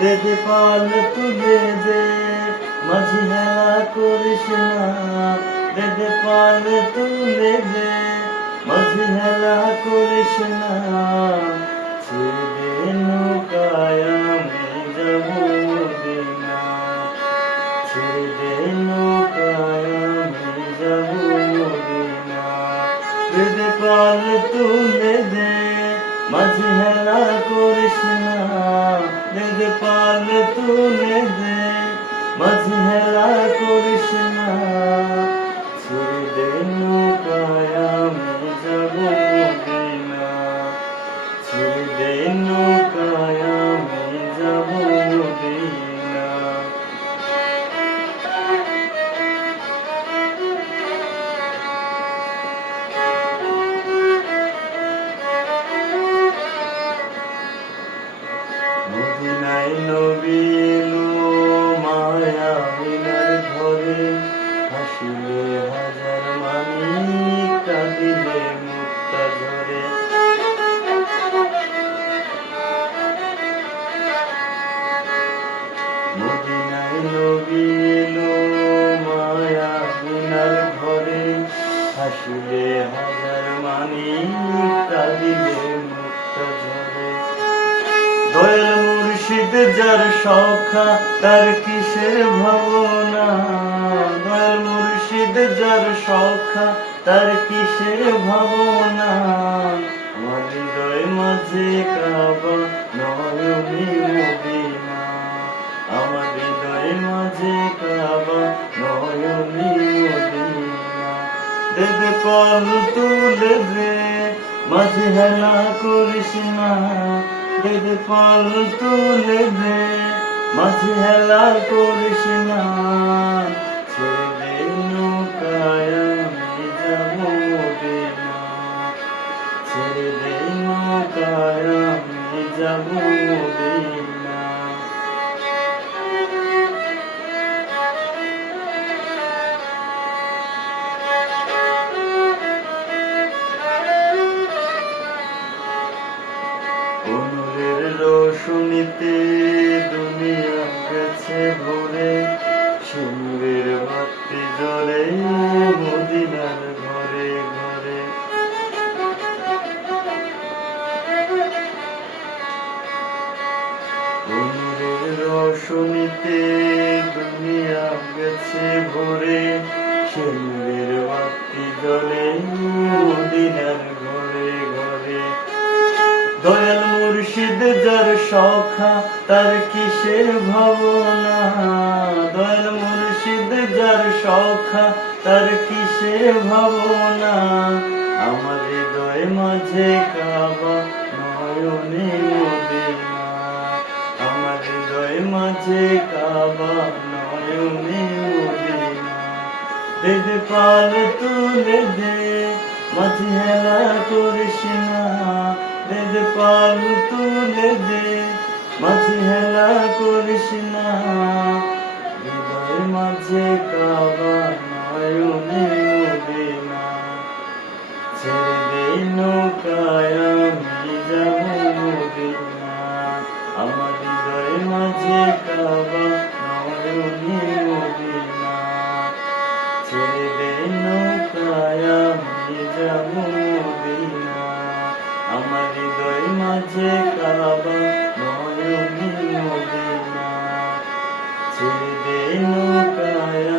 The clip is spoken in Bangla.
দে দে পাল তুলে দে, মাঝি হেলা করিস না। দে দে পাল তুলে দে, মাঝি হেলা করিস না। ছেড়ে দে নৌকায় আমি যাব মদিনা। ছেড়ে দে নৌকায় আমি যাব মদিনা। দে দে পাল তুলে দে, মাঝি হেলা করিস না। দে দে পাল তুলে দে, মাঝি হেলা করিস না। ছেড়ে দে নৌকায় আমি যাব মদিনা। ছেড়ে দে নৌকায় আমি যাব মদিনা। মদিনায় নবী এলো মায়া মিনার ঘরে, হাসিলে হাজার মানিক, কাঁদিলে মুক্তা ঝরে। মদিনায় নবী এলো মায়া মিনার ঘরে, হাসিলে হাজার মানিক, কাঁদিলে মুক্তা ঝরে। দয়াল মুর্শিদ যার সখা, তার কিসের ভাবনা। দয়াল মুর্শিদ যার সখা, তার কিসের ভাবনা। আমার হৃদয় মাঝে কাবা, নয়নে মদিনা। আমার হৃদয় মাঝে কাবা, নয়নে মদিনা। দে দে পাল তুলে দে, মাঝে হেলা করিস না। দে দে পাল তুলে দে, মাঝি হেলা করিস না। ছেড়ে দে নৌকায় আমি যাব মদিনা। ছেড়ে দে নৌকায় আমি যাব মদিনা। অনুরের রোশনীতে দুনিয়া গেছে ভরে, সিংহের বাতি জ্বলে মদিনার ঘরে ঘরে। অনুরের রোশনীতে দুনিয়া গেছে ভরে, সিংহের বাতি জ্বলে মদিনার ঘরে ঘরে। দয়াল মুর্শিদ যার সখা, তার কিসের ভাবনা। দয়াল মুর্শিদ যার সখা, তার কিসের ভাবনা। আমার হৃদয় মাঝে কাবা, নয়নে মদিনা। আমার হৃদয় মাঝে কাবা, নয়নে মদিনা। দে দে পাল তুলে দে, মাঝি হেলা করিস না। দে দে পাল তুলে দে, মাঝি হেলা করিস না। হৃদয় মাঝে কাবা, নয়নে মদিনা। ছেড়ে দে নৌকায় আমি যাব মদিনা। আমার হৃদয় মাঝে কাবা, নয়নে মদিনা। ছেড়ে দে নৌকায় আমি যাব মদিনা। আমার হৃদয় মাঝে কাবা, নয়নে মদিনা। ছেড়ে দে নৌকায়